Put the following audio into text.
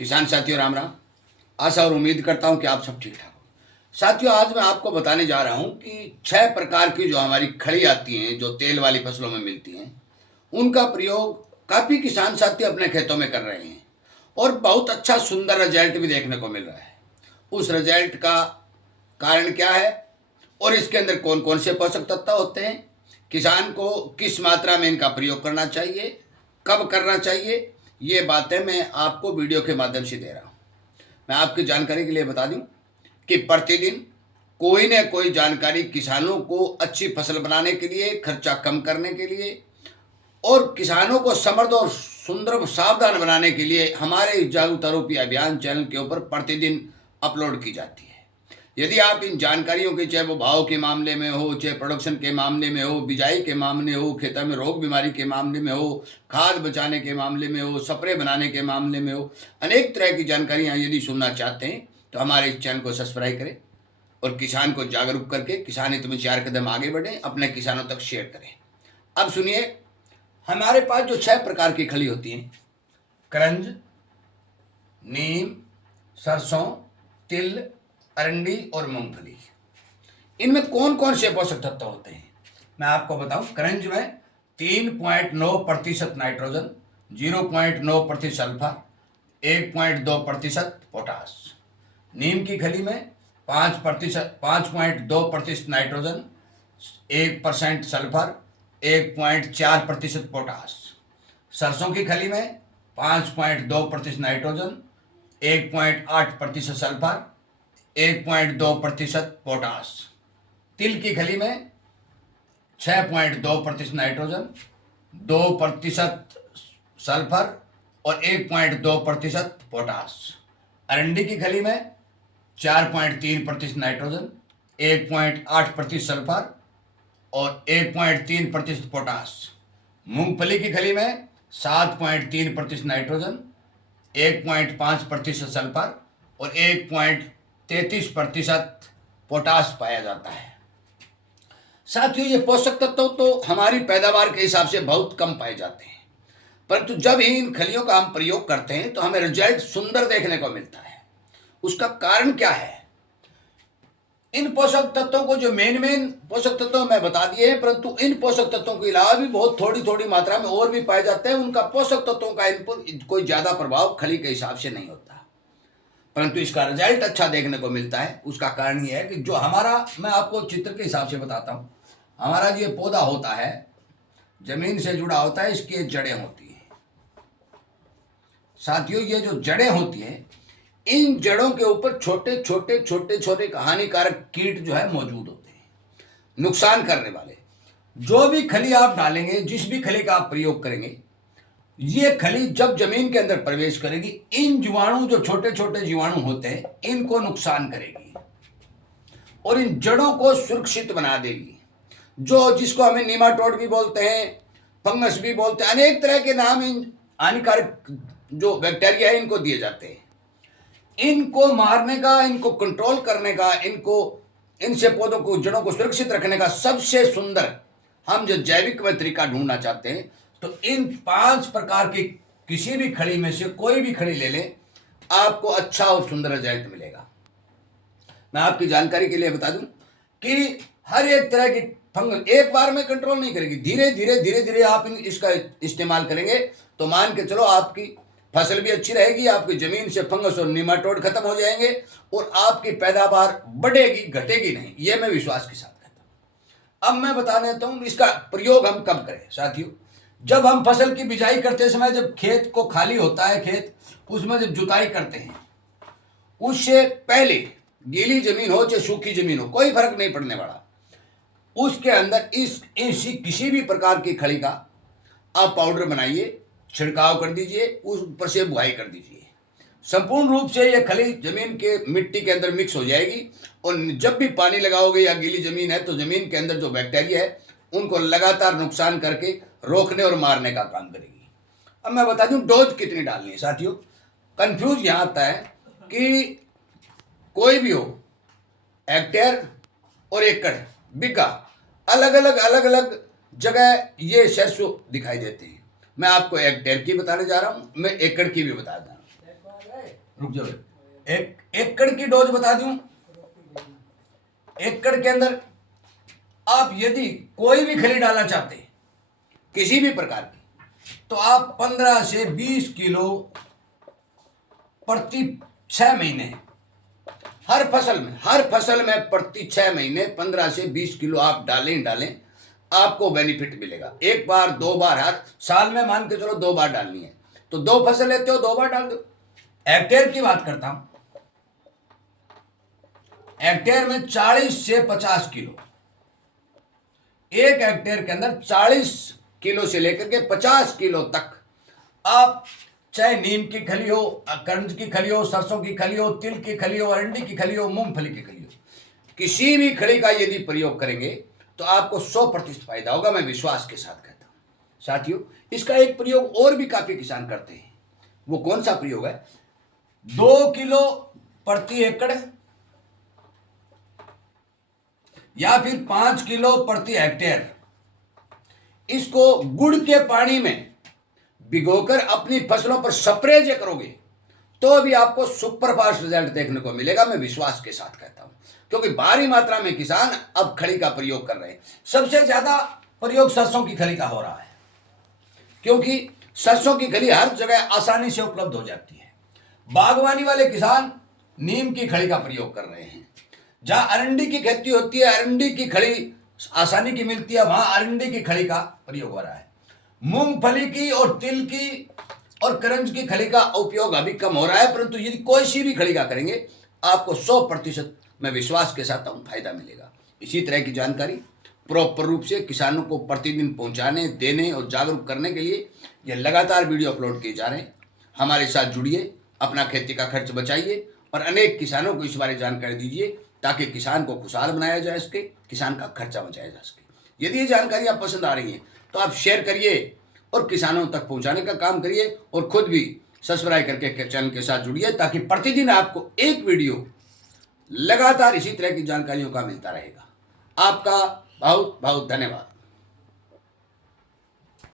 किसान साथियों राम राम। आशा और उम्मीद करता हूं कि आप सब ठीक ठाक हो। साथियों आज मैं आपको बताने जा रहा हूं कि 6 प्रकार की जो हमारी खड़ी आती हैं, जो तेल वाली फसलों में मिलती हैं, उनका प्रयोग काफ़ी किसान साथी अपने खेतों में कर रहे हैं और बहुत अच्छा सुंदर रिजल्ट भी देखने को मिल रहा है। उस रिजल्ट का कारण क्या है और इसके अंदर कौन कौन से पोषक तत्व होते हैं, किसान को किस मात्रा में इनका प्रयोग करना चाहिए, कब करना चाहिए, ये बातें मैं आपको वीडियो के माध्यम से दे रहा हूँ। मैं आपकी जानकारी के लिए बता दूं कि प्रतिदिन कोई न कोई जानकारी किसानों को अच्छी फसल बनाने के लिए, खर्चा कम करने के लिए और किसानों को समृद्ध और सुंदर सावधान बनाने के लिए हमारे जागरूकता रूपी अभियान चैनल के ऊपर प्रतिदिन अपलोड की जाती है। यदि आप इन जानकारियों के, चाहे वो भाव के मामले में हो, चाहे प्रोडक्शन के मामले में हो, बिजाई के मामले हो, खेतों में रोग बीमारी के मामले में हो, खाद बचाने के मामले में हो, स्प्रे बनाने के मामले में हो, अनेक तरह की जानकारियाँ यदि सुनना चाहते हैं तो हमारे इस चैनल को सब्सक्राइब करें और किसान को जागरूक करके किसान हित में 4 कदम आगे बढ़ें, अपने किसानों तक शेयर करें। अब सुनिए, हमारे पास जो 6 प्रकार की खली होती हैं, करंज, नीम, सरसों, तिल, अरंडी और मूंगफली, इनमें कौन कौन से पोषक तत्व होते हैं मैं आपको बताऊं। करंज में 3.9% नाइट्रोजन, 0.9% सल्फर, 1.2% पोटास। नीम की खली में 5.2% नाइट्रोजन, 1% सल्फर, 1.4% पोटास। सरसों की खली में 5.2% नाइट्रोजन, 1.8% सल्फर, 1.2% पोटास। तिल की खली में 6.2% नाइट्रोजन, 2% सल्फर और 1.2% पोटास। अरंडी की खली में 4.3% नाइट्रोजन, 1.8% सल्फर और 1.3% पोटास। मूंगफली की खली में 7.3% नाइट्रोजन, 1.5% सल्फर और 1.33% पोटास पाया जाता है। साथियों, ये पोषक तत्व तो हमारी पैदावार के हिसाब से बहुत कम पाए जाते हैं, परंतु जब ही इन खलियों का हम प्रयोग करते हैं तो हमें रिजल्ट सुंदर देखने को मिलता है। उसका कारण क्या है? इन पोषक तत्वों को, जो मेन पोषक तत्व मैं बता दिए हैं, परंतु इन पोषक तत्वों के अलावा भी बहुत थोड़ी मात्रा में और भी पाए जाते हैं। उनका पोषक तत्वों का इनपुट कोई ज़्यादा प्रभाव खली के हिसाब से नहीं होता, परंतु इसका रिजल्ट अच्छा देखने को मिलता है। उसका कारण यह है कि जो हमारा, मैं आपको चित्र के हिसाब से बताता हूँ, हमारा जो पौधा होता है जमीन से जुड़ा होता है, इसकी जड़ें होती हैं। साथियों, ये जो जड़ें होती हैं, इन जड़ों के ऊपर छोटे छोटे हानिकारक कीट जो है मौजूद होते हैं, नुकसान करने वाले। जो भी खली आप डालेंगे, जिस भी खली का आप प्रयोग करेंगे, ये खली जब जमीन के अंदर प्रवेश करेगी, इन जीवाणु, जो छोटे जीवाणु होते हैं, इनको नुकसान करेगी और इन जड़ों को सुरक्षित बना देगी। जो जिसको हमें नीमाटोड भी बोलते हैं, फंगस भी बोलते हैं, अनेक तरह के नाम इन हानिकारक जो बैक्टीरिया है इनको दिए जाते हैं। इनको मारने का, इनको कंट्रोल करने का, इनसे पौधों को, जड़ों को सुरक्षित रखने का सबसे सुंदर हम जो जैविक में तरीका ढूंढना चाहते हैं, तो इन 5 प्रकार की किसी भी खड़ी में से कोई भी खड़ी ले लें, आपको अच्छा और सुंदर रिजल्ट मिलेगा। मैं आपकी जानकारी के लिए बता दूं कि हर एक तरह की फंगल एक बार में कंट्रोल नहीं करेगी। धीरे धीरे आप इसका इस्तेमाल करेंगे तो मान के चलो आपकी फसल भी अच्छी रहेगी, आपकी जमीन से फंगस और निमाटोड खत्म हो जाएंगे और आपकी पैदावार बढ़ेगी, घटेगी नहीं। ये मैं विश्वास के साथ कहता हूँ। अब मैं बता देता हूँ इसका प्रयोग हम कब करें। साथियों, जब हम फसल की बिजाई करते समय, जब खेत को खाली होता है, खेत उसमें जब जुताई करते हैं, उससे पहले गीली जमीन हो चाहे सूखी जमीन हो, कोई फर्क नहीं पड़ने वाला, उसके अंदर इसी किसी भी प्रकार की खली का आप पाउडर बनाइए, छिड़काव कर दीजिए, उस ऊपर से बुआई कर दीजिए। संपूर्ण रूप से यह खली जमीन के मिट्टी के अंदर मिक्स हो जाएगी और जब भी पानी लगाओगे या गीली जमीन है तो जमीन के अंदर जो बैक्टीरिया है उनको लगातार नुकसान करके रोकने और मारने का काम करेगी। अब मैं बता दूं डोज कितनी डालनी है। साथियों, कंफ्यूज यहाँ आता है कि कोई भी हो, हेक्टेयर और एकड़, बीघा, अलग अलग जगह ये सरसों दिखाई देते हैं। मैं आपको हेक्टेयर की बताने जा रहा हूँ, मैं एकड़ की भी बता रहा हूँ। रुक जाओ, एक एकड़ की डोज बता दूं। एकड़ के अंदर आप यदि कोई भी खली डालना चाहते हैं किसी भी प्रकार की, तो आप 15 से 20 किलो प्रति 6 महीने हर फसल में प्रति 6 महीने 15 से 20 किलो आप डालें, आपको बेनिफिट मिलेगा। एक बार, 2 बार, हर साल में मान के चलो 2 बार डालनी है, तो 2 फसल लेते हो 2 बार डाल दो। हेक्टेयर की बात करता हूं, हेक्टेयर में 40 से 50 किलो, एक हेक्टेयर के अंदर 40 किलो से लेकर के 50 किलो तक आप, चाहे नीम की खली हो, करंज की खली हो, सरसों की खली हो, तिल की खली हो, अरंडी की खली हो, मूंगफली की खली हो, किसी भी खली का यदि प्रयोग करेंगे तो आपको 100% फायदा होगा, मैं विश्वास के साथ कहता हूं। साथियों, इसका एक प्रयोग और भी काफी किसान करते हैं। वो कौन सा प्रयोग है? 2 किलो प्रति एकड़ या फिर 5 किलो प्रति हेक्टेयर, इसको गुड़ के पानी में भिगोकर अपनी फसलों पर स्प्रे जे करोगे तो भी आपको सुपर फास्ट रिजल्ट देखने को मिलेगा, मैं विश्वास के साथ कहता हूं। क्योंकि भारी मात्रा में किसान अब खली का प्रयोग कर रहे हैं। सबसे ज्यादा प्रयोग सरसों की खली का हो रहा है, क्योंकि सरसों की खली हर जगह आसानी से उपलब्ध हो जाती है। बागवानी वाले किसान नीम की खली का प्रयोग कर रहे हैं। जहां अरंडी की खेती होती है, अरंडी की खली आसानी की मिलती है, वहां अरंडी की खली का प्रयोग हो रहा है। मूंगफली की और तिल की और करंज की खली का उपयोग अभी कम हो रहा है, परंतु यदि कोई सी भी खली का करेंगे आपको 100% मैं विश्वास के साथ फायदा मिलेगा। इसी तरह की जानकारी प्रॉपर रूप से किसानों को प्रतिदिन पहुंचाने, देने और जागरूक करने के लिए ये लगातार वीडियो अपलोड किए जा रहे हैं। हमारे साथ जुड़िए, अपना खेती का खर्च बचाइए और अनेक किसानों को इस बारे जानकारी दीजिए, ताकि किसान को खुशहाल बनाया जा सके, किसान का खर्चा बचाया जा सके। यदि ये जानकारियाँ पसंद आ रही हैं तो आप शेयर करिए और किसानों तक पहुंचाने का काम करिए, और खुद भी सब्सक्राइब करके चैनल के साथ जुड़िए, ताकि प्रतिदिन आपको एक वीडियो लगातार इसी तरह की जानकारियों का मिलता रहेगा। आपका बहुत बहुत धन्यवाद।